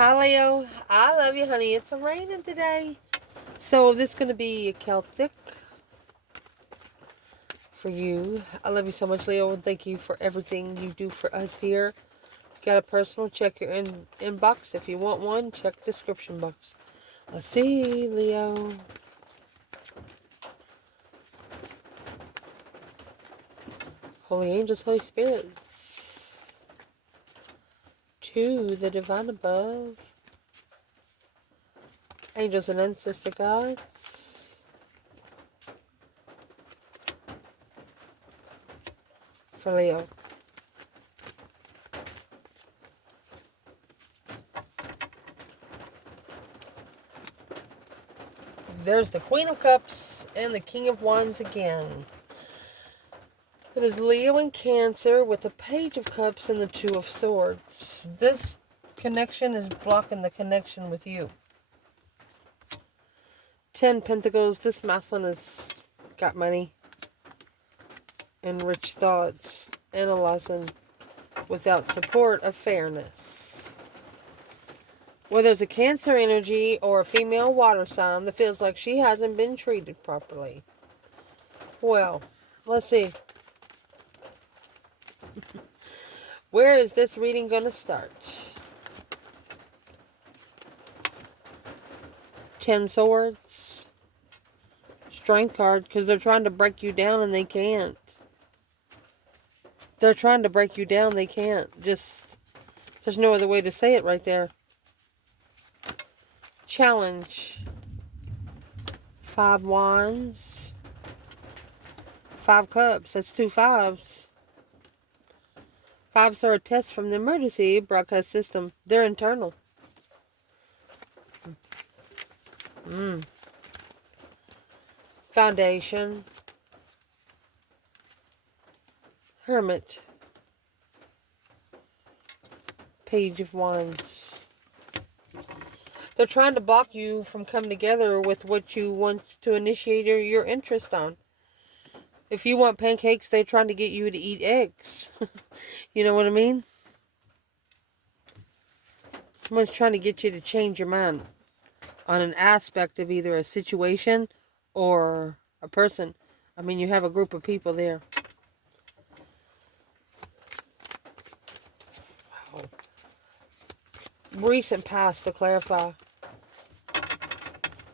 Hi Leo, I love you honey. It's raining today. So this is going to be a Celtic for you. I love you so much Leo, and thank you for everything you do for us here. Got a personal, check your inbox. If you want one, check description box. Let's see Leo. Holy angels, Holy spirits. To the divine above. Angels and ancestor gods. For Leo. There's the Queen of Cups and the King of Wands again. It is Leo and Cancer with the Page of Cups and the Two of Swords. This connection is blocking the connection with you. 10 Pentacles. This masculine has got money and rich thoughts, analyzing without support of fairness. Whether there's a Cancer energy or a female water sign that feels like she hasn't been treated properly. Well, let's see. Where is this reading going to start? 10 Swords. Strength card, because they're trying to break you down and they can't. They're trying to break you down, they can't. Just, there's no other way to say it right there. Challenge. 5 Wands. 5 Cups. That's 2 5s. 5s are a test from the emergency broadcast system. They're internal. Foundation. Hermit. Page of Wands. They're trying to block you from coming together with what you want to initiate your interest on. If you want pancakes, they're trying to get you to eat eggs. You know what I mean? Someone's trying to get you to change your mind on an aspect of either a situation or a person. I mean, you have a group of people there. Wow. Recent past to clarify.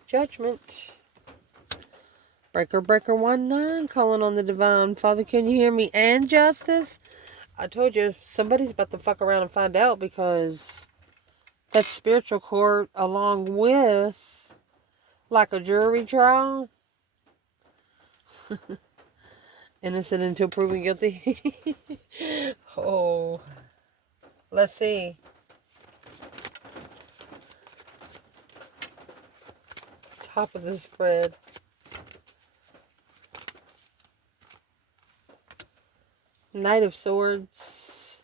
Judgment. Breaker 19, calling on the divine. Father, can you hear me? And justice. I told you, somebody's about to fuck around and find out, because that spiritual court, along with like a jury trial, innocent until proven guilty. Oh, let's see. Top of the spread. Knight of Swords.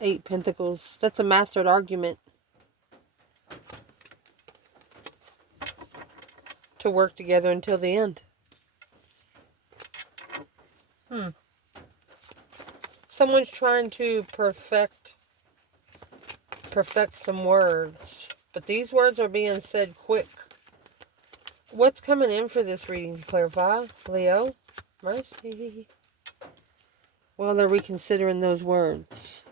8 Pentacles. That's a mastered argument. To work together until the end. Someone's trying to perfect some words. But these words are being said quick. What's coming in for this reading to clarify? Leo? Mercy. Well, they're reconsidering those words.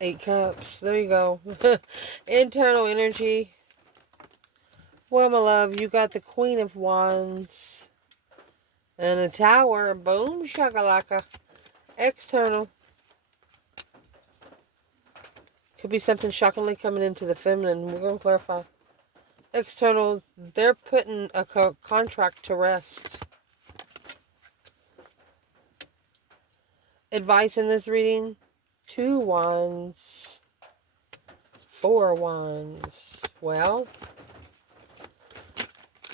8 Cups. There you go. Internal energy. Well, my love, you got the Queen of Wands. And a Tower. Boom, shakalaka. External. Could be something shockingly coming into the feminine. We're going to clarify. External, they're putting a contract to rest. Advice in this reading. 2 Wands. 4 Wands. Well,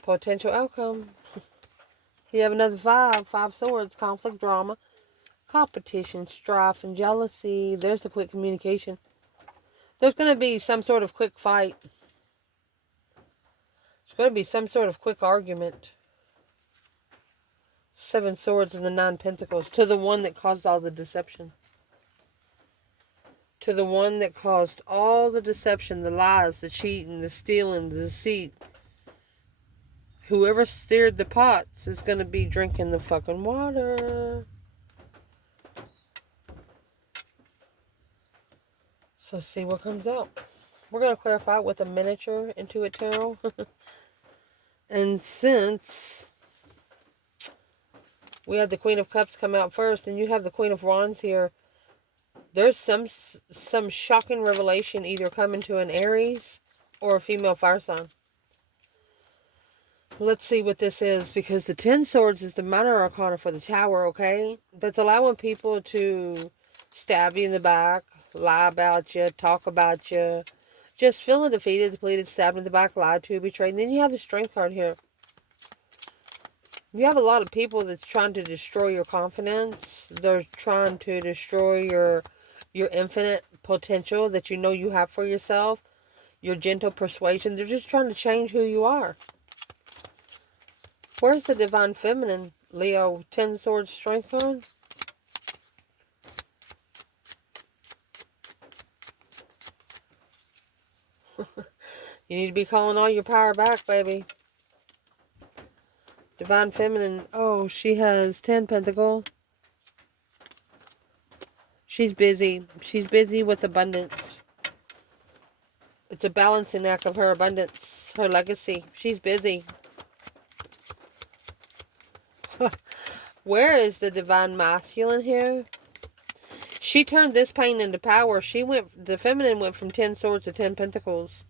potential outcome. You have another 5 Swords. Conflict, drama, competition, strife, and jealousy. There's the quick communication. There's going to be some sort of quick fight. There's going to be some sort of quick argument. 7 Swords and the 9 Pentacles. To the one that caused all the deception. to the one that caused all the deception, the lies, the cheating, the stealing, the deceit. Whoever stirred the pots is going to be drinking the fucking water. So let's see what comes out. We're going to clarify with a miniature Intuit Tarot. And since we had the Queen of Cups come out first, and you have the Queen of Wands here, there's some shocking revelation either coming to an Aries or a female fire sign. Let's see what this is, because the Ten Swords is the minor arcana for the Tower, okay? That's allowing people to stab you in the back, lie about you, talk about you, just feeling defeated, depleted, stabbed in the back, lied to, betrayed. And then you have the Strength card here. You have a lot of people that's trying to destroy your confidence. They're trying to destroy your infinite potential that you know you have for yourself. Your gentle persuasion. They're just trying to change who you are. Where's the Divine Feminine, Leo? 10 Swords Strength card. You need to be calling all your power back, baby. Divine Feminine. Oh, she has 10 Pentacle. She's busy. She's busy with abundance. It's a balancing act of her abundance, her legacy. She's busy. Where is the Divine Masculine here? She turned this pain into power. The feminine went from 10 Swords to 10 Pentacles.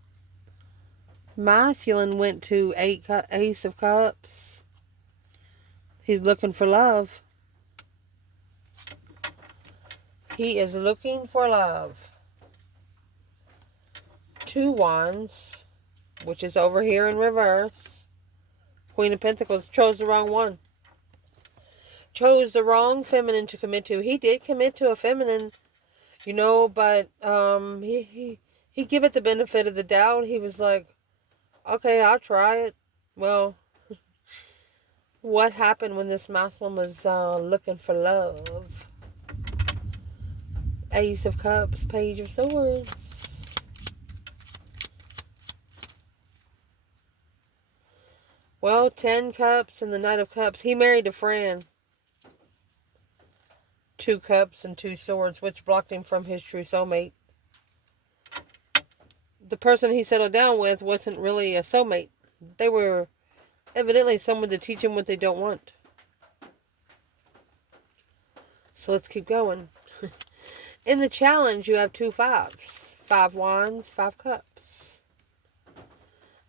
Masculine went to Ace of Cups. He's looking for love. He is looking for love. 2 Wands, which is over here in reverse. Queen of Pentacles chose the wrong one. Chose the wrong feminine to commit to. He did commit to a feminine, you know, but he gave it the benefit of the doubt. He was like, okay, I'll try it. Well, what happened when this masculine was looking for love? Ace of Cups, Page of Swords. Well, 10 Cups and the Knight of Cups. He married a friend. 2 Cups and 2 Swords, which blocked him from his true soulmate. The person he settled down with wasn't really a soulmate. They were evidently someone to teach him what they don't want. So let's keep going. In the challenge, you have 2 5s. 5 Wands, 5 Cups.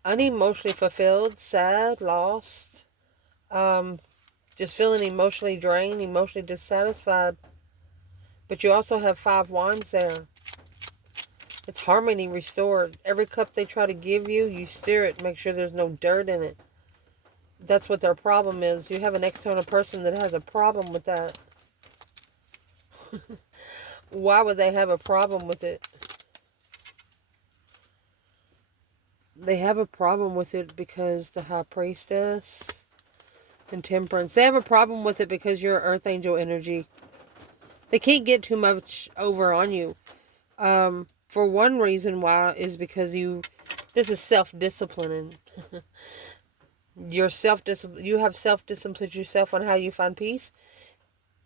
Unemotionally fulfilled, sad, lost. Just feeling emotionally drained, emotionally dissatisfied. But you also have 5 Wands there. It's harmony restored. Every cup they try to give you, you stir it, make sure there's no dirt in it. That's what their problem is. You have an external person that has a problem with that. Why would they have a problem with it? They have a problem with it because the High Priestess and Temperance. They have a problem with it because you're Earth Angel energy. They can't get too much over on you. For one reason why is because this is self-disciplining. You have self-disciplined yourself on how you find peace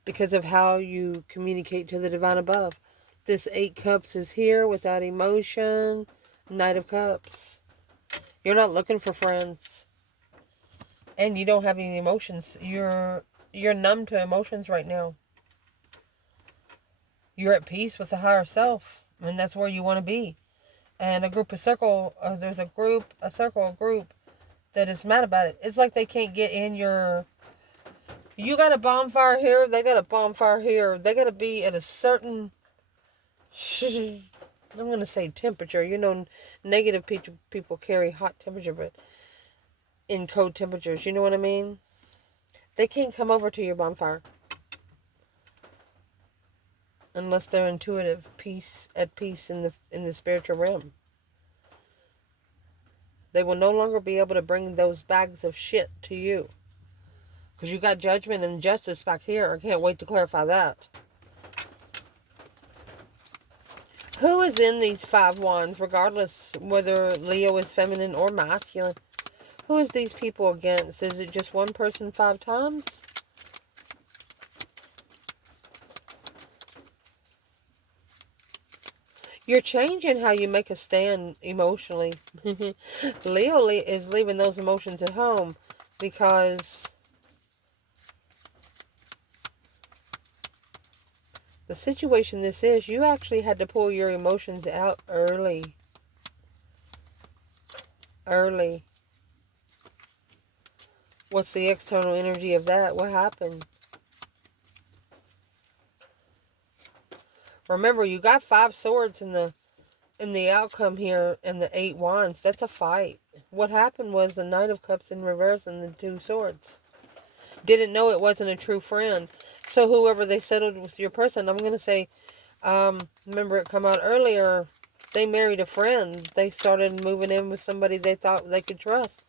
because of how you communicate to the divine above. This 8 Cups is here without emotion. Knight of Cups. You're not looking for friends. And you don't have any emotions. You're numb to emotions right now. You're at peace with the higher self. And that's where you want to be. And there's a group that is mad about it. It's like they can't get in your... You got a bonfire here, they got a bonfire here. They got to be at a certain... I'm going to say temperature. You know, negative people carry hot temperature, but in cold temperatures. You know what I mean? They can't come over to your bonfire. Unless they're intuitive, at peace in the spiritual realm. They will no longer be able to bring those bags of shit to you. Because you got judgment and justice back here. I can't wait to clarify that. Who is in these 5 wands, regardless whether Leo is feminine or masculine? Who is these people against? Is it just one person 5 times? You're changing how you make a stand emotionally. Leo is leaving those emotions at home because the situation this is, you actually had to pull your emotions out early. Early. What's the external energy of that? What happened? Remember, you got 5 swords in the outcome here, and the 8 wands. That's a fight. What happened was the Knight of Cups in reverse and the 2 swords. Didn't know it wasn't a true friend. So whoever they settled with your person, I'm going to say, remember it come out earlier, they married a friend. They started moving in with somebody they thought they could trust.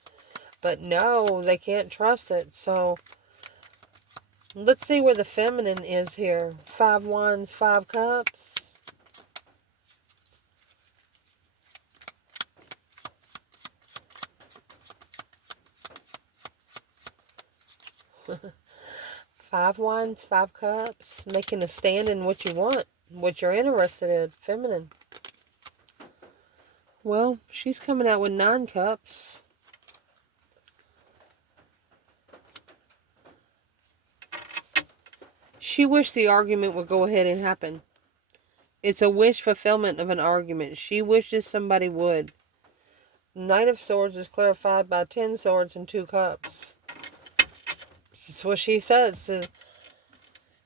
But no, they can't trust it. So let's see where the feminine is here. 5 wands, 5 cups. Five wands, 5 cups. Making a stand in what you want. What you're interested in. Feminine. Well, she's coming out with 9 cups. She wished the argument would go ahead and happen. It's a wish fulfillment of an argument. She wishes somebody would. Knight of Swords is clarified by 10 swords and 2 cups. That's what she says.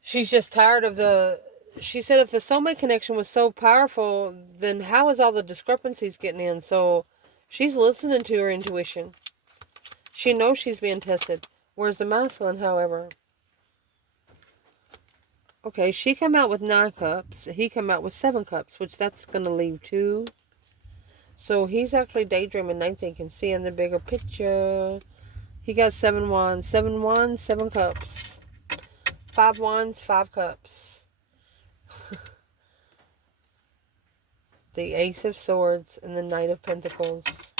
She's just tired of the... She said if the soulmate connection was so powerful, then how is all the discrepancies getting in? So she's listening to her intuition. She knows she's being tested. Where's the masculine, however? Okay, she come out with 9 cups. He come out with 7 cups, which that's going to leave 2. So he's actually daydreaming, I think, and seeing the bigger picture. He got 7 wands. 7 wands, 7 cups. 5 wands, 5 cups. The Ace of Swords and the Knight of Pentacles.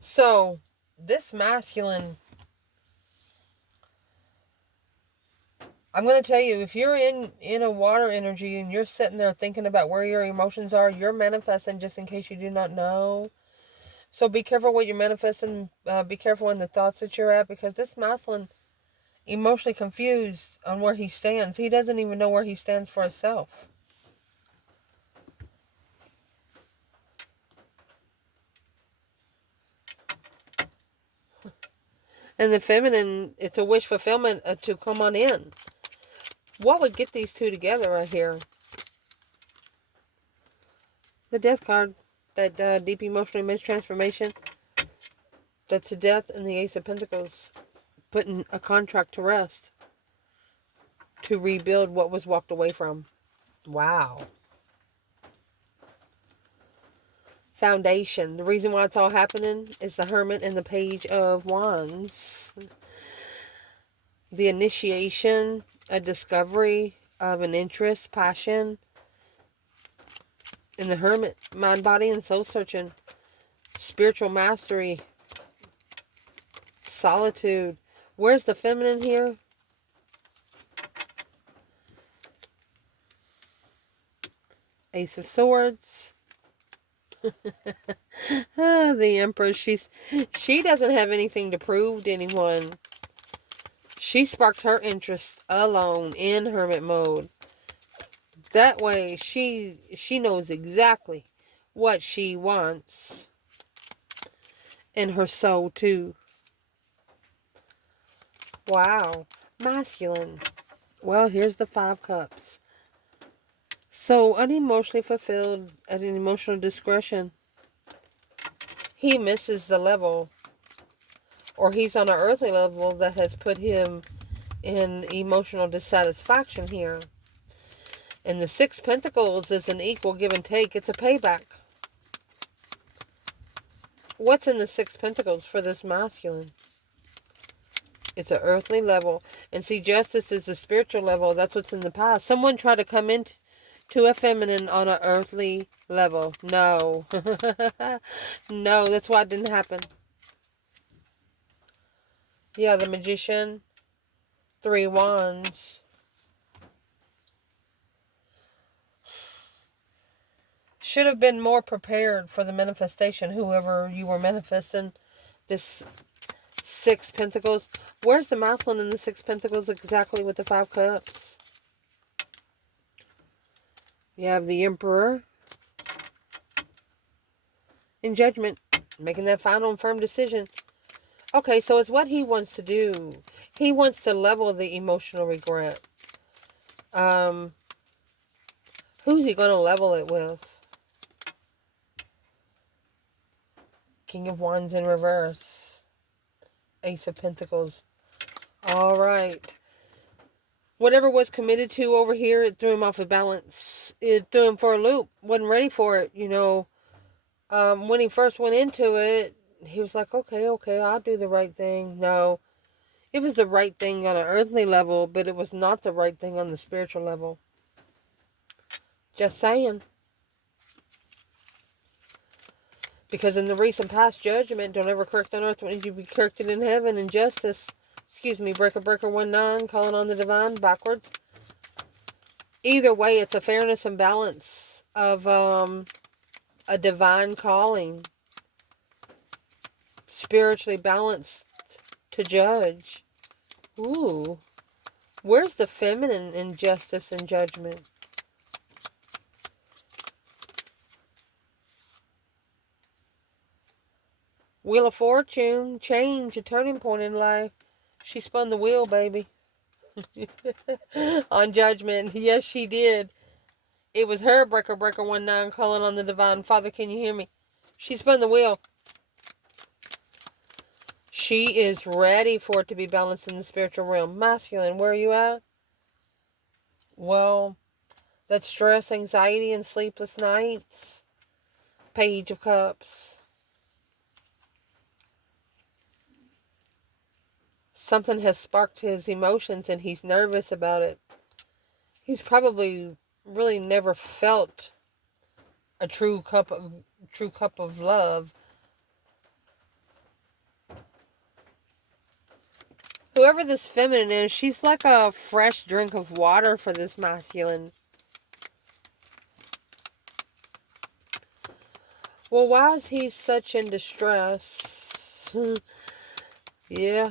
So, this masculine... I'm going to tell you, if you're in a water energy and you're sitting there thinking about where your emotions are, you're manifesting, just in case you do not know. So be careful what you're manifesting. Be careful in the thoughts that you're at, because this masculine emotionally confused on where he stands. He doesn't even know where he stands for himself. And the feminine, it's a wish fulfillment to come on in. What would get these two together right here? The Death card. That deep emotional immense transformation. That's the Death and the Ace of Pentacles. Putting a contract to rest. To rebuild what was walked away from. Wow. Foundation. The reason why it's all happening is the Hermit and the Page of Wands. The initiation, a discovery of an interest, passion. And the Hermit, mind, body, and soul searching. Spiritual mastery. Solitude. Where's the feminine here? Ace of Swords. The Empress. She doesn't have anything to prove to anyone. She sparked her interest alone in hermit mode. That way, she knows exactly what she wants. And her soul, too. Wow. Masculine. Well, here's the 5 cups. So, unemotionally fulfilled at an emotional discretion. He misses the level. Or he's on an earthly level that has put him in emotional dissatisfaction here. And the 6 Pentacles is an equal give and take. It's a payback. What's in the 6 Pentacles for this masculine? It's an earthly level. And see, justice is the spiritual level. That's what's in the past. Someone tried to come into to a feminine on an earthly level. No. No, that's why it didn't happen. Yeah, the Magician. 3 Wands. Should have been more prepared for the manifestation, whoever you were manifesting. This 6 Pentacles. Where's the masculine in the 6 Pentacles exactly with the 5 Cups? You have the Emperor. In Judgment. Making that final and firm decision. Okay, so it's what he wants to do. He wants to level the emotional regret. Who's he going to level it with? King of Wands in reverse. Ace of Pentacles. All right. Whatever was committed to over here, it threw him off of balance. It threw him for a loop. Wasn't ready for it, you know. When he first went into it, he was like, okay, I'll do the right thing. No. It was the right thing on an earthly level, but it was not the right thing on the spiritual level. Just saying. Because in the recent past, judgment, don't ever correct on earth when you be corrected in heaven. And justice, excuse me, breaker 19, calling on the divine, backwards. Either way, it's a fairness and balance of a divine calling. Spiritually balanced to judge. Ooh. Where's the feminine in justice and judgment? Wheel of Fortune, change, a turning point in life. She spun the wheel, baby. On judgment. Yes, she did. It was her, breaker 19, calling on the divine. Father, can you hear me? She spun the wheel. She is ready for it to be balanced in the spiritual realm. Masculine, where are you at? Well, that's stress, anxiety, and sleepless nights. Page of Cups. Something has sparked his emotions and he's nervous about it. He's probably really never felt a true cup of love. Whoever this feminine is, she's like a fresh drink of water for this masculine. Well, why is he such in distress? Yeah.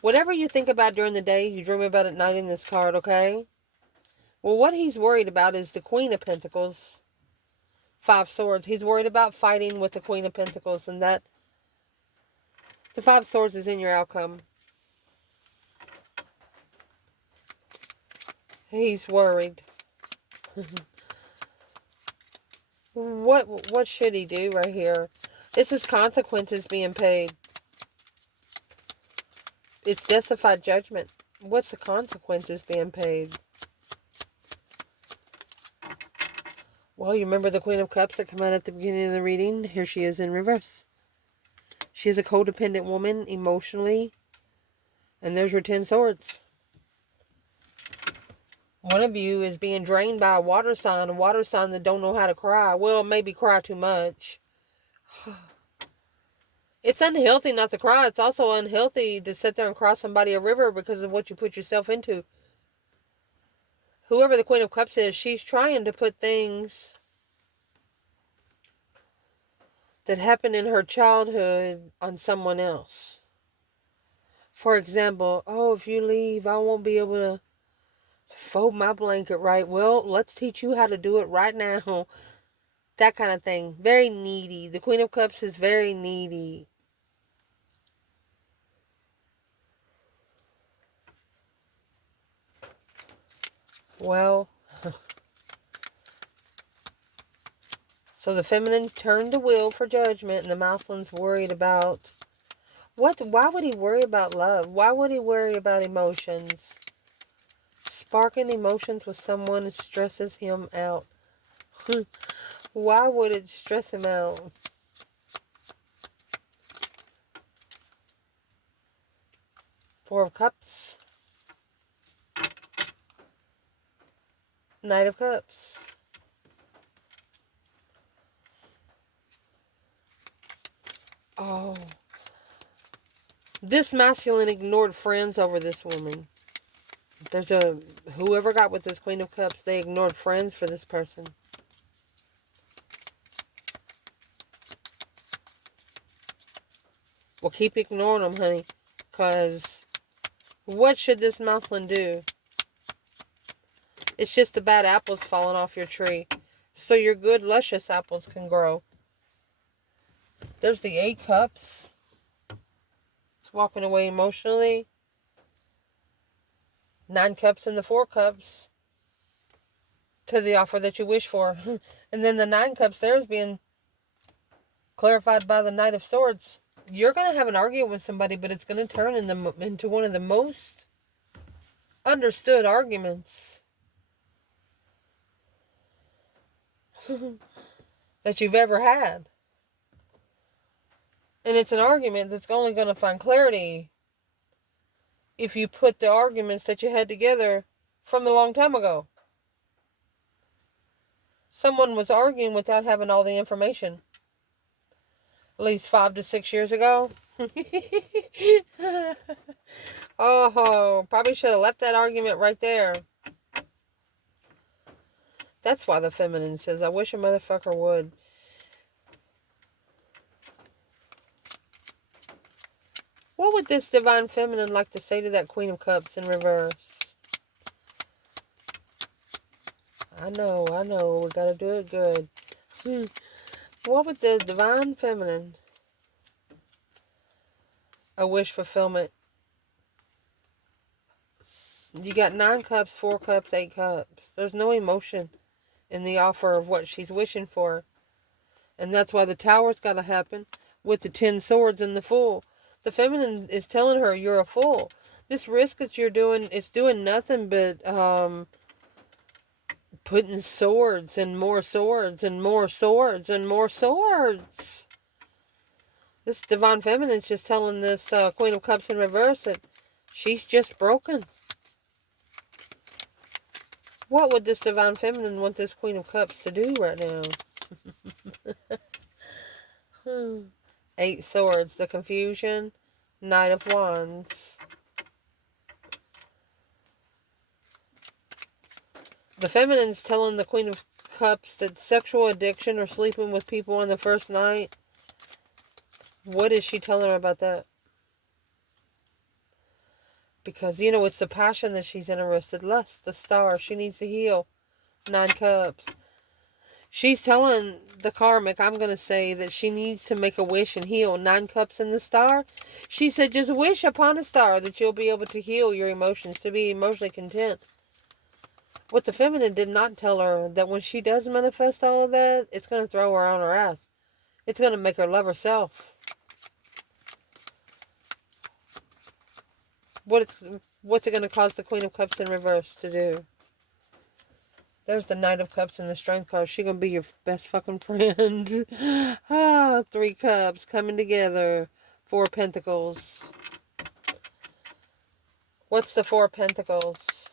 Whatever you think about during the day, you dream about at night in this card, okay? Well, what he's worried about is the Queen of Pentacles. 5 Swords. He's worried about fighting with the Queen of Pentacles, and that the 5 Swords is in your outcome. He's worried. What should he do right here? This is consequences being paid. It's justified judgment. What's the consequences being paid? Well, you remember the Queen of Cups that came out at the beginning of the reading? Here she is in reverse. She is a codependent woman emotionally. And there's your 10 Swords. One of you is being drained by a water sign that don't know how to cry. Well, maybe cry too much. It's unhealthy not to cry. It's also unhealthy to sit there and cry somebody a river because of what you put yourself into. Whoever the Queen of Cups is, she's trying to put things that happened in her childhood on someone else. For example, oh, if you leave, I won't be able to fold my blanket right. Well, let's teach you how to do it right now. That kind of thing. Very needy. The Queen of Cups is very needy. Well, so the feminine turned the wheel for judgment, and the masculine's worried about what? Why would he worry about love? Why would he worry about emotions? Sparking emotions with someone stresses him out. Why would it stress him out? Four of Cups. Knight of Cups. Oh. This masculine ignored friends over this woman. There's whoever got with this Queen of Cups, they ignored friends for this person. Well, keep ignoring them, honey. Because what should this masculine do? It's just the bad apples falling off your tree. So your good, luscious apples can grow. There's the 8 Cups. It's walking away emotionally. 9 Cups and the 4 Cups. To the offer that you wish for. And then the 9 Cups there is being clarified by the Knight of Swords. You're going to have an argument with somebody, but it's going to turn into one of the most understood arguments that you've ever had. And it's an argument that's only going to find clarity if you put the arguments that you had together from a long time ago. Someone was arguing without having all the information. At least 5 to 6 years ago. Oh, probably should have left that argument right there. That's why the feminine says, I wish a motherfucker would. What would this divine feminine like to say to that Queen of Cups in reverse? I know. We gotta do it good. What would the divine feminine? A wish fulfillment. You got 9 Cups, 4 Cups, 8 Cups. There's no emotion in the offer of what she's wishing for. And that's why the Tower's got to happen with the 10 Swords and the Fool. The feminine is telling her you're a fool. This risk that you're doing is doing nothing but putting swords and more swords and more swords and more swords. This divine feminine is just telling this Queen of Cups in reverse that she's just broken. What would this divine feminine want this Queen of Cups to do right now? 8 Swords, the confusion, Knight of Wands. The feminine's telling the Queen of Cups that sexual addiction or sleeping with people on the first night. What is she telling her about that? Because, you know, it's the passion that she's interested. Lust, the Star. She needs to heal. 9 Cups. She's telling the karmic, I'm going to say, that she needs to make a wish and heal. 9 Cups in the Star. She said, just wish upon a star that you'll be able to heal your emotions, to be emotionally content. What the feminine did not tell her, that when she does manifest all of that, it's going to throw her on her ass. It's going to make her love herself. What's it going to cause the Queen of Cups in reverse to do? There's the Knight of Cups and the Strength card. She's going to be your best fucking friend. 3 Cups coming together. 4 Pentacles. What's the 4 Pentacles?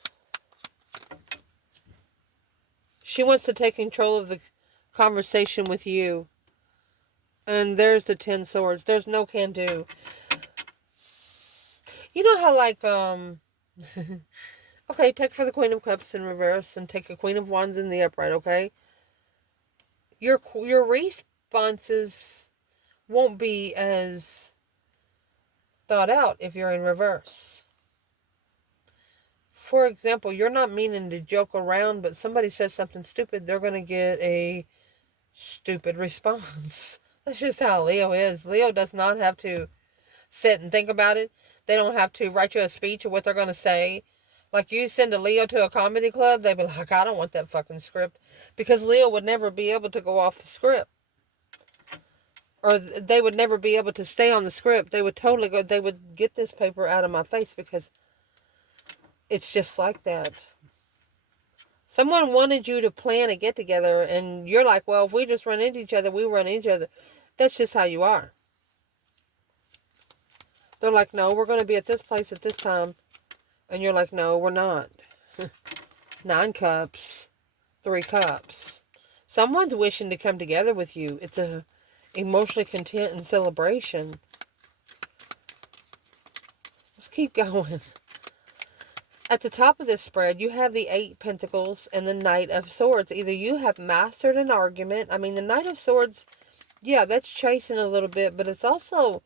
She wants to take control of the conversation with you. And there's the 10 Swords. There's no can do. You know how, like, okay, take for the Queen of Cups in reverse and take a Queen of Wands in the upright, okay? Your responses won't be as thought out if you're in reverse. For example, you're not meaning to joke around, but somebody says something stupid, they're going to get a stupid response. That's just how Leo is. Leo does not have to sit and think about it. They don't have to write you a speech of what they're going to say. Like, you send a Leo to a comedy club, they'd be like, I don't want that fucking script. Because Leo would never be able to go off the script. Or they would never be able to stay on the script. They would totally go, they would get this paper out of my face because it's just like that. Someone wanted you to plan a get-together, and you're like, well, if we just run into each other, we run into each other. That's just how you are. They're like, no, we're going to be at this place at this time. And you're like, no, we're not. 9 Cups. Three Cups. Someone's wishing to come together with you. It's a emotionally content and celebration. Let's keep going. At the top of this spread, you have the 8 Pentacles and the Knight of Swords. Either you have mastered an argument. I mean, the Knight of Swords, yeah, that's chasing a little bit, but it's also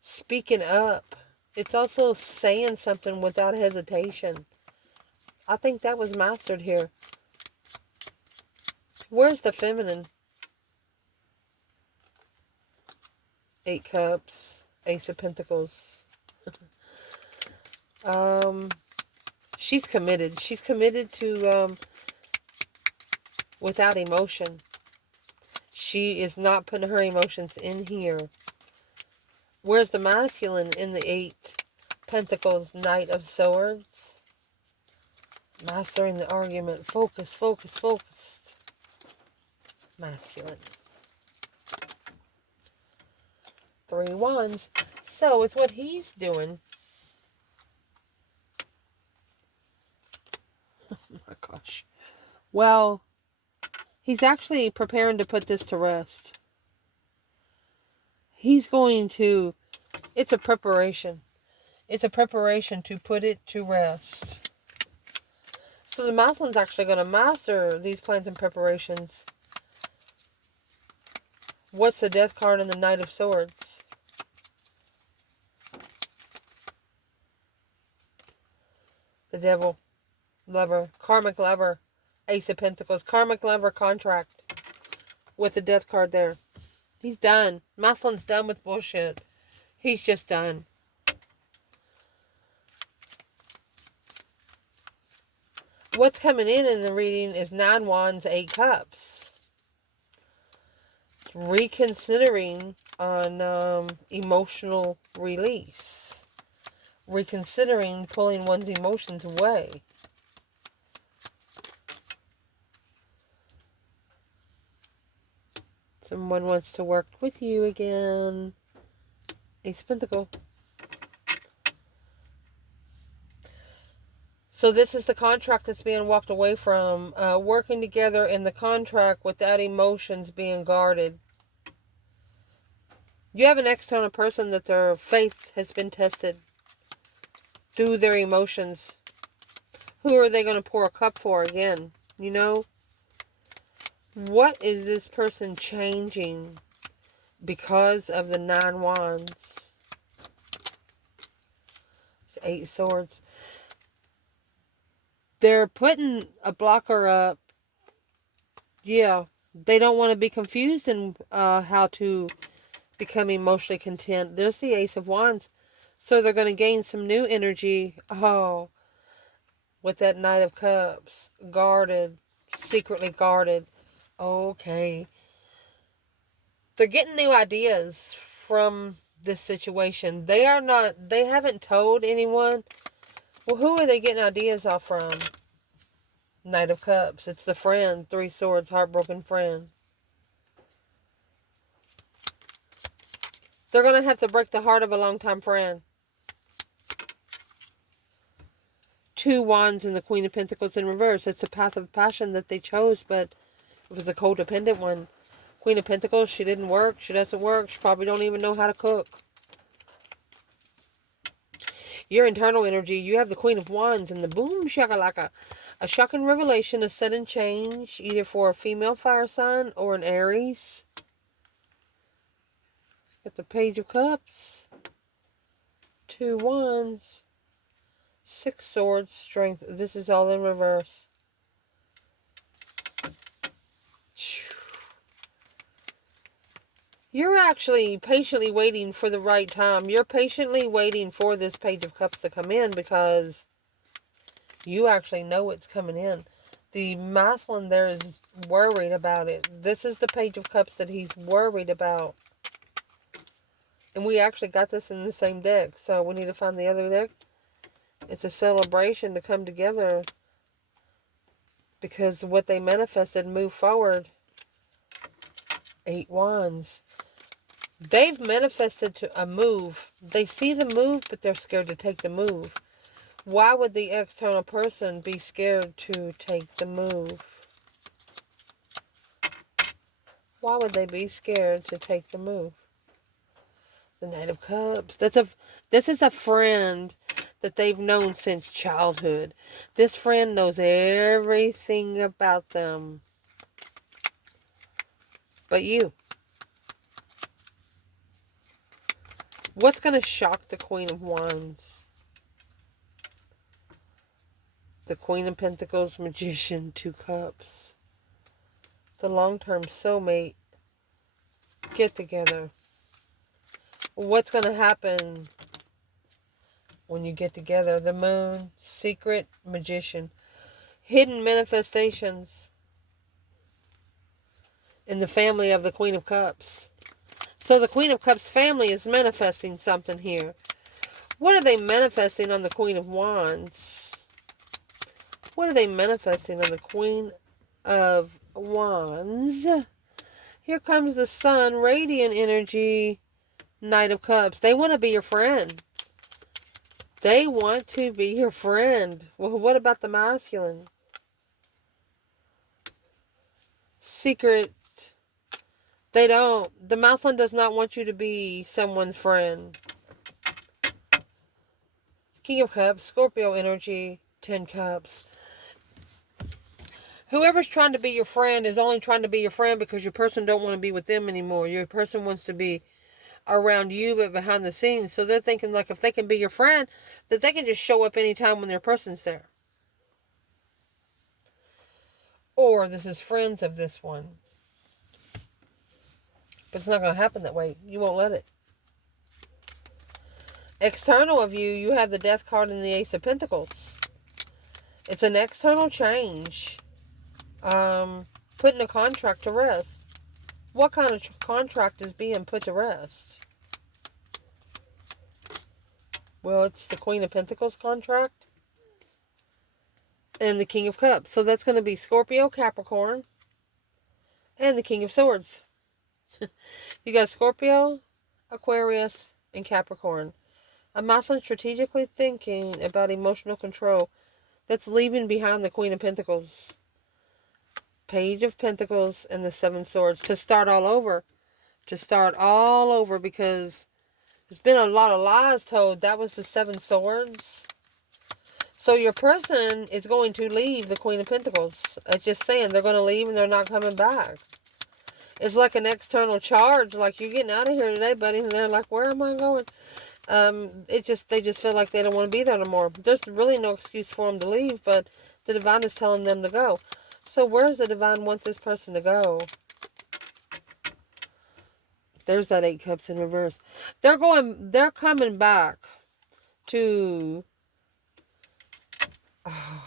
speaking up. It's also saying something without hesitation. I think that was mastered here. Where's the feminine? 8 Cups, Ace of Pentacles. She's committed. She's committed to, without emotion. She is not putting her emotions in here. Where's the masculine in the 8 Pentacles, Knight of Swords? Mastering the argument. Focus, focus, focused. Masculine. 3 Wands. So it's what he's doing. Oh my gosh. Well, he's actually preparing to put this to rest. He's going to, it's a preparation. It's a preparation to put it to rest. So the masculine's actually going to master these plans and preparations. What's the Death card in the Knight of Swords? The Devil. Lover. Karmic Lover. Ace of Pentacles. Karmic Lover contract. With the Death card there. He's done. Masculine's done with bullshit. He's just done. What's coming in the reading is 9 Wands, 8 Cups. Reconsidering on emotional release. Reconsidering pulling one's emotions away. Someone wants to work with you again. Ace of Pentacles. So this is the contract that's being walked away from. Working together in the contract without emotions being guarded. You have an external person that their faith has been tested through their emotions. Who are they going to pour a cup for again? You know? What is this person changing because of the 9 Wands? It's 8 Swords. They're putting a blocker up. Yeah. They don't want to be confused in how to become emotionally content. There's the Ace of Wands. So they're going to gain some new energy. Oh. With that Knight of Cups. Guarded. Secretly guarded. Okay. They're getting new ideas from this situation. They haven't told anyone. Well, who are they getting ideas off from? Knight of Cups. It's the friend. 3 Swords. Heartbroken friend. They're going to have to break the heart of a longtime friend. 2 Wands and the Queen of Pentacles in reverse. It's a path of passion that they chose, but it was a codependent one. Queen of Pentacles, she didn't work. She doesn't work. She probably don't even know how to cook. Your internal energy, you have the Queen of Wands and the boom shakalaka. A shocking revelation, a sudden change, either for a female fire sign or an Aries. Got the Page of Cups. 2 Wands. 6 Swords, Strength. This is all in reverse. You're actually patiently waiting for the right time. You're patiently waiting for this Page of Cups to come in because you actually know it's coming in. The masculine there is worried about it. This is the Page of Cups that he's worried about. And we actually got this in the same deck. So we need to find the other deck. It's a celebration to come together. Because what they manifested moved forward. 8 Wands. They've manifested to a move. They see the move, but they're scared to take the move. Why would the external person be scared to take the move? Why would they be scared to take the move? The Knight of Cups. This is a friend that they've known since childhood. This friend knows everything about them. But you. What's going to shock the Queen of Wands? The Queen of Pentacles, Magician, 2 Cups. The long-term soulmate. Get together. What's going to happen when you get together? The Moon, Secret, Magician. Hidden manifestations in the family of the Queen of Cups. So the Queen of Cups family is manifesting something here. What are they manifesting on the Queen of Wands? What are they manifesting on the Queen of Wands? Here comes the Sun, radiant energy, Knight of Cups. They want to be your friend. They want to be your friend. Well, what about the masculine? Secret. They don't. The masculine does not want you to be someone's friend. King of Cups, Scorpio energy, 10 Cups. Whoever's trying to be your friend is only trying to be your friend because your person don't want to be with them anymore. Your person wants to be around you but behind the scenes. So they're thinking like if they can be your friend, that they can just show up anytime when their person's there. Or this is friends of this one. But it's not going to happen that way. You won't let it. External of you, you have the Death card and the Ace of Pentacles. It's an external change. Putting a contract to rest. What kind of contract is being put to rest? Well, it's the Queen of Pentacles contract. And the King of Cups. So that's going to be Scorpio, Capricorn. And the King of Swords. You got Scorpio, Aquarius, and Capricorn. A masculine strategically thinking about emotional control. That's leaving behind the Queen of Pentacles. Page of Pentacles and the 7 Swords. To start all over. To start all over because there's been a lot of lies told. That was the 7 Swords. So your person is going to leave the Queen of Pentacles. Just saying, they're going to leave and they're not coming back. It's like an external charge. Like, you're getting out of here today, buddy. And they're like, where am I going? They just feel like they don't want to be there no more. There's really no excuse for them to leave, but the divine is telling them to go. So where does the divine want this person to go? There's that 8 Cups in reverse. They're coming back to... Oh.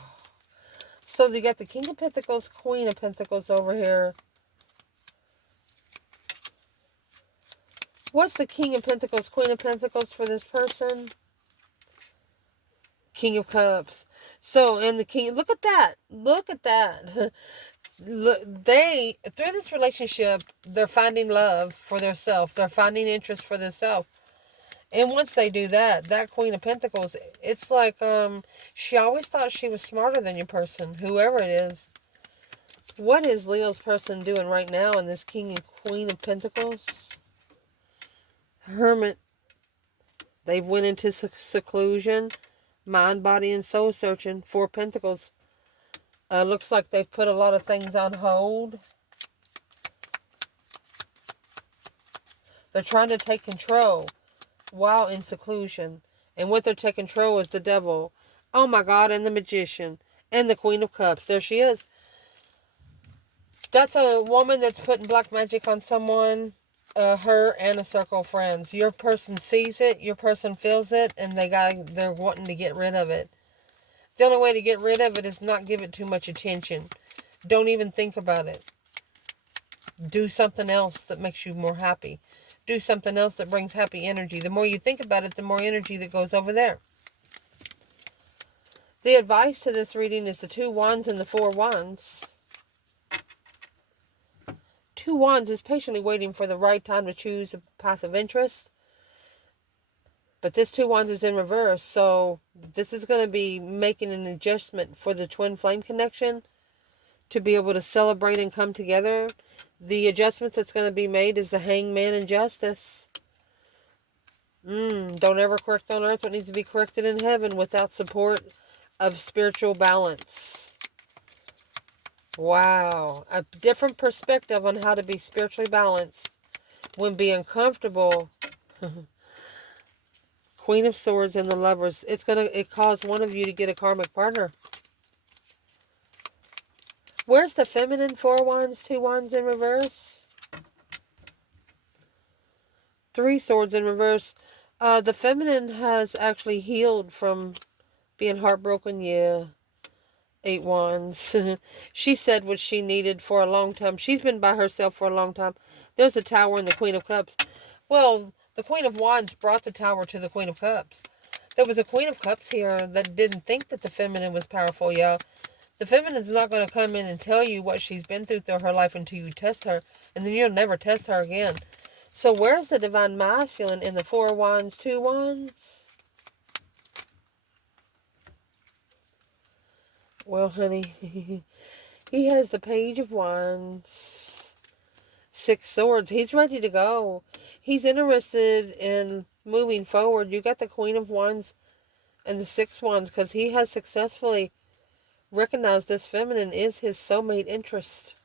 So you got the King of Pentacles, Queen of Pentacles over here. What's the King of Pentacles, Queen of Pentacles for this person? King of Cups. So, and the King, look at that. Look at that. Look, they, through this relationship, they're finding love for themselves. They're finding interest for themselves. And once they do that, that Queen of Pentacles, it's like, she always thought she was smarter than your person, whoever it is. What is Leo's person doing right now in this King and Queen of Pentacles? Hermit. They've went into seclusion, mind, body, and soul searching. 4 Pentacles. Looks like they've put a lot of things on hold. They're trying to take control while in seclusion. And what they're taking control is the devil. Oh my God, and the Magician. And the Queen of Cups. There she is. That's a woman that's putting black magic on someone. Her and a circle of friends. Your person sees it, your person feels it, and they're wanting to get rid of it. The only way to get rid of it is not give it too much attention. Don't even think about it. Do something else that makes you more happy. Do something else that brings happy energy. The more you think about it, the more energy that goes over there. The advice to this reading is the 2 Wands and the 4 Wands. 2 Wands is patiently waiting for the right time to choose a path of interest. But this 2 Wands is in reverse. So this is going to be making an adjustment for the twin flame connection to be able to celebrate and come together. The adjustments that's going to be made is the Hangman and Justice. Don't ever correct on earth what needs to be corrected in heaven without support of spiritual balance. Wow. A different perspective on how to be spiritually balanced when being comfortable. Queen of Swords and the Lovers. It caused one of you to get a karmic partner. Where's the Feminine? 4 Wands, 2 Wands in reverse. 3 Swords in reverse. The Feminine has actually healed from being heartbroken. Yeah. 8 Wands. She said what she needed for a long time. She's been by herself for a long time. There's a Tower and the Queen of Cups. Well, the Queen of Wands brought the Tower to the Queen of Cups. There was a Queen of Cups here that didn't think that the Feminine was powerful, y'all. The Feminine's not going to come in and tell you what she's been through her life until you test her. And then you'll never test her again. So where's the Divine Masculine in the 4 Wands, 2 Wands? Well, honey, he has the Page of Wands, 6 Swords. He's ready to go. He's interested in moving forward. You got the Queen of Wands and the 6 Wands because he has successfully recognized this Feminine is his soulmate interest.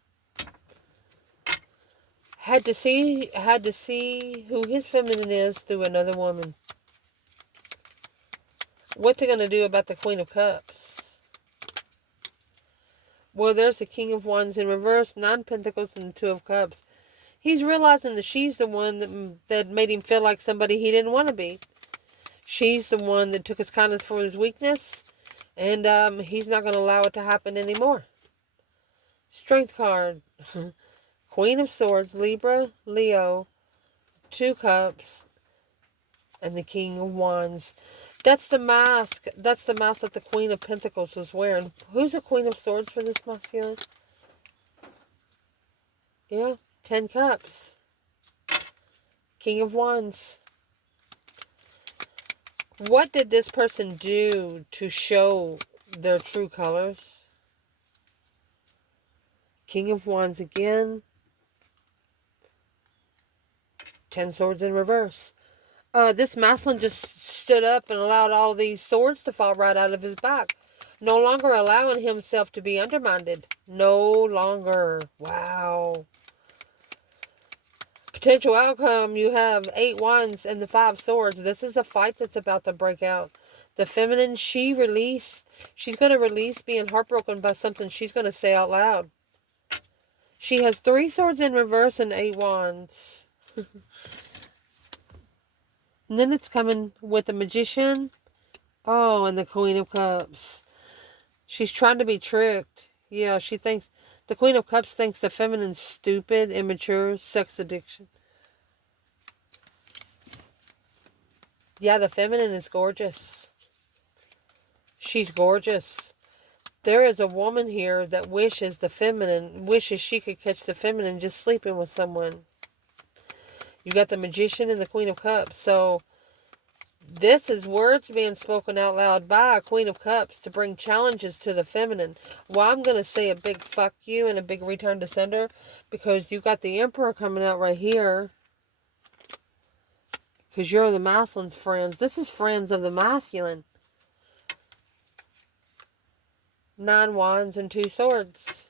Had to see who his Feminine is through another woman. What's he going to do about the Queen of Cups? Well, there's the King of Wands in reverse, 9 Pentacles, and the 2 of Cups. He's realizing that she's the one that made him feel like somebody he didn't want to be. She's the one that took his kindness for his weakness. And he's not going to allow it to happen anymore. Strength card. Queen of Swords, Libra, Leo, 2 Cups, and the King of Wands. That's the mask. That's the mask that the Queen of Pentacles was wearing. Who's the Queen of Swords for this masculine? Yeah, 10 Cups. King of Wands. What did this person do to show their true colors? King of Wands again. 10 Swords in reverse. This masculine just stood up and allowed all these swords to fall right out of his back. No longer allowing himself to be undermined. No longer. Wow. Potential outcome, you have 8 Wands and the 5 Swords. This is a fight that's about to break out. The Feminine, she's going to release being heartbroken by something she's going to say out loud. She has 3 Swords in reverse and 8 Wands. And then it's coming with the Magician. Oh, and the Queen of Cups. She's trying to be tricked. Yeah, she thinks... The Queen of Cups thinks the Feminine's stupid, immature, sex addiction. Yeah, the Feminine is gorgeous. She's gorgeous. There is a woman here that wishes she could catch the Feminine just sleeping with someone. You got the Magician and the Queen of Cups. So, this is words being spoken out loud by a Queen of Cups to bring challenges to the Feminine. Well, I'm going to say a big fuck you and a big return to sender because you got the Emperor coming out right here. Because you're the masculine's friends. This is friends of the masculine. 9 Wands and 2 Swords.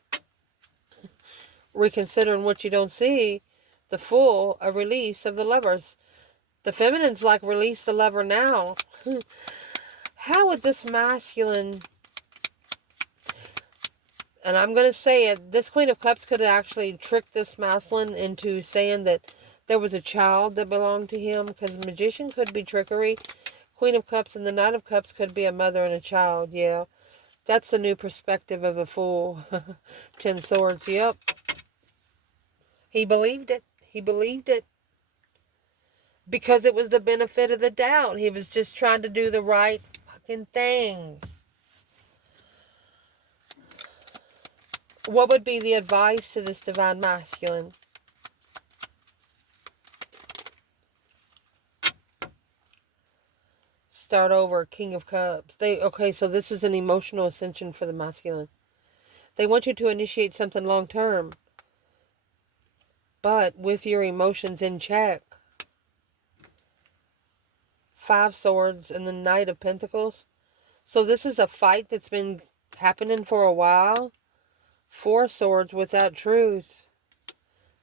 Reconsidering what you don't see. The Fool, a release of the Lovers. The Feminine's like, release the lover now. How would this masculine... And I'm going to say it. This Queen of Cups could actually trick this masculine into saying that there was a child that belonged to him. Because Magician could be trickery. Queen of Cups and the Knight of Cups could be a mother and a child. Yeah. That's the new perspective of a fool. 10 Swords. Yep. He believed it. He believed it. Because it was the benefit of the doubt. He was just trying to do the right fucking thing. What would be the advice to this Divine Masculine? Start over. King of Cups. Okay, so this is an emotional ascension for the masculine. They want you to initiate something long term, but with your emotions in check. 5 Swords and the Knight of Pentacles. So this is a fight that's been happening for a while. 4 Swords without truth.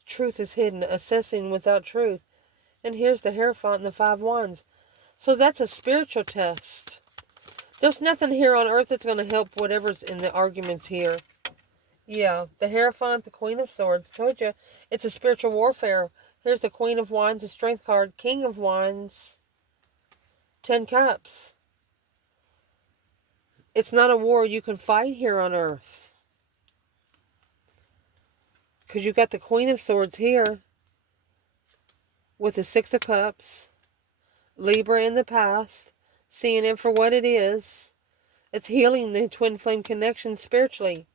Truth is hidden. Assessing without truth. And here's the Hierophant and the 5 Wands. So that's a spiritual test. There's nothing here on earth that's going to help whatever's in the arguments here. Yeah, the Hierophant, the Queen of Swords. Told you, it's a spiritual warfare. Here's the Queen of Wands, the Strength card. King of Wands. 10 Cups. It's not a war you can fight here on earth. Because you got the Queen of Swords here. With the 6 of Cups. Libra in the past. Seeing it for what it is. It's healing the twin flame connection spiritually.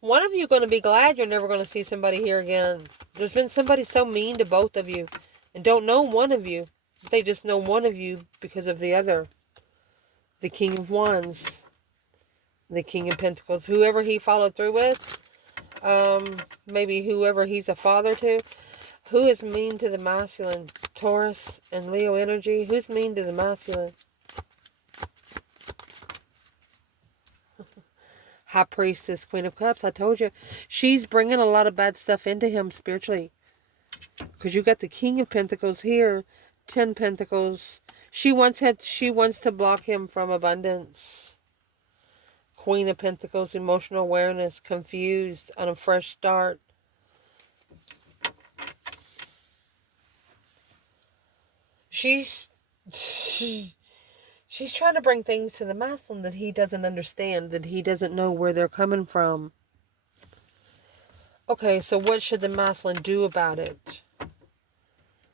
One of you going to be glad you're never going to see somebody here again. There's been somebody so mean to both of you. And don't know one of you. They just know one of you because of the other. The King of Wands. The King of Pentacles. Whoever he followed through with. Maybe whoever he's a father to. Who is mean to the masculine? Taurus and Leo energy. Who's mean to the masculine? High Priestess, Queen of Cups. I told you. She's bringing a lot of bad stuff into him spiritually. Because you got the King of Pentacles here. 10 Pentacles. She wants to block him from abundance. Queen of Pentacles, emotional awareness, confused, on a fresh start. She's trying to bring things to the masculine that he doesn't understand, that he doesn't know where they're coming from. Okay, so what should the masculine do about it?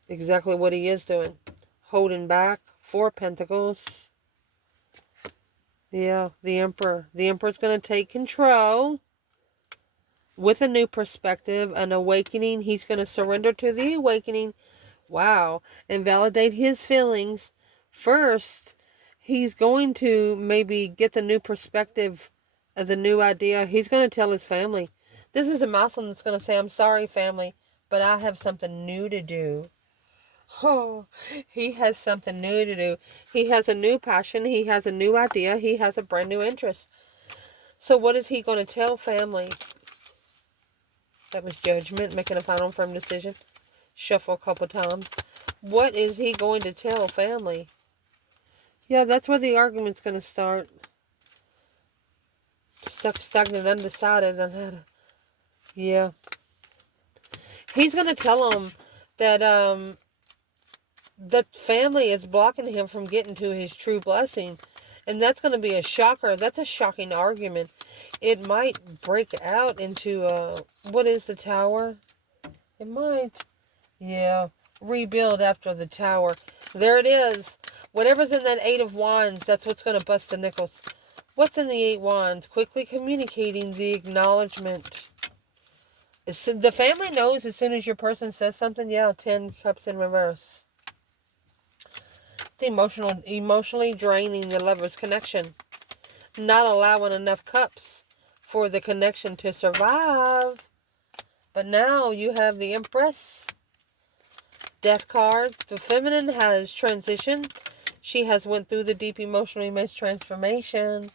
Exactly what he is doing. Holding back. 4 Pentacles. Yeah, the Emperor. The Emperor's going to take control. With a new perspective, an awakening. He's going to surrender to the awakening. Wow. And validate his feelings. First, he's going to maybe get the new perspective of the new idea. He's going to tell his family. This is a masculine that's going to say, I'm sorry, family, but I have something new to do. Oh, he has something new to do. He has a new passion. He has a new idea. He has a brand new interest. So what is he going to tell family? That was Judgment, making a final firm decision. Shuffle a couple times. What is he going to tell family? Yeah, that's where the argument's going to start. Stuck, stagnant, undecided on how to... Yeah. He's going to tell them that that family is blocking him from getting to his true blessing. And that's going to be a shocker. That's a shocking argument. It might break out into, what is the Tower? It might. Yeah. Rebuild after the Tower. There it is. Whatever's in that 8 of Wands, that's what's going to bust the nickels. What's in the 8 Wands? Quickly communicating the acknowledgement. The family knows as soon as your person says something. Yeah, 10 Cups in reverse. It's emotionally draining the lover's connection. Not allowing enough cups for the connection to survive. But now you have the Empress. Death card. The feminine has transitioned. She has went through the deep emotional image transformation.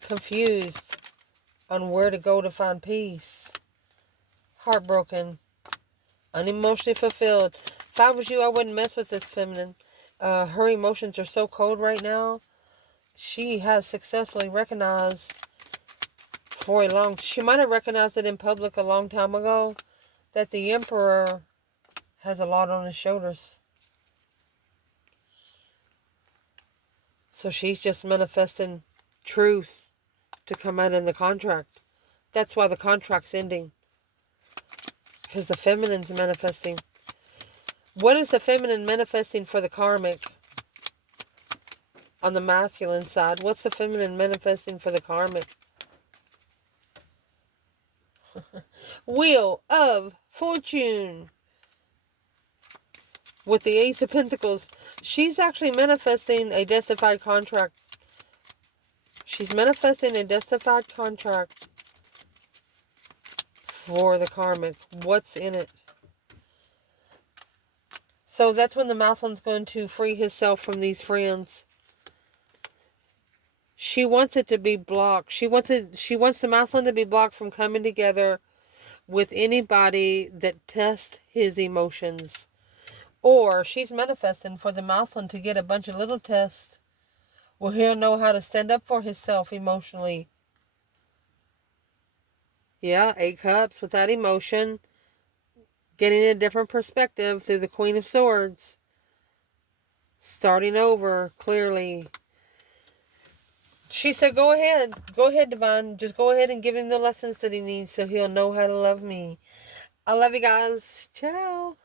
Confused on where to go to find peace. Heartbroken. Unemotionally fulfilled. If I was you, I wouldn't mess with this feminine. Her emotions are so cold right now. She has successfully recognized for a long... She might have recognized it in public a long time ago. That the Emperor has a lot on his shoulders. So she's just manifesting truth to come out in the contract. That's why the contract's ending. Because the feminine's manifesting. What is the feminine manifesting for the karmic? On the masculine side, what's the feminine manifesting for the karmic? Wheel of Fortune. with the Ace of Pentacles, she's actually manifesting a justified contract. She's manifesting a justified contract for the karmic. What's in it? So that's when the Mouseland's going to free himself from these friends. She wants it to be blocked. She wants the Mouseland to be blocked from coming together with anybody that tests his emotions. Or she's manifesting for the Mouseland to get a bunch of little tests where he'll know how to stand up for himself emotionally. Yeah, 8 Cups without emotion. Getting a different perspective through the Queen of Swords. Starting over, clearly. She said, go ahead. Go ahead, Divine. Just go ahead and give him the lessons that he needs so he'll know how to love me. I love you guys. Ciao.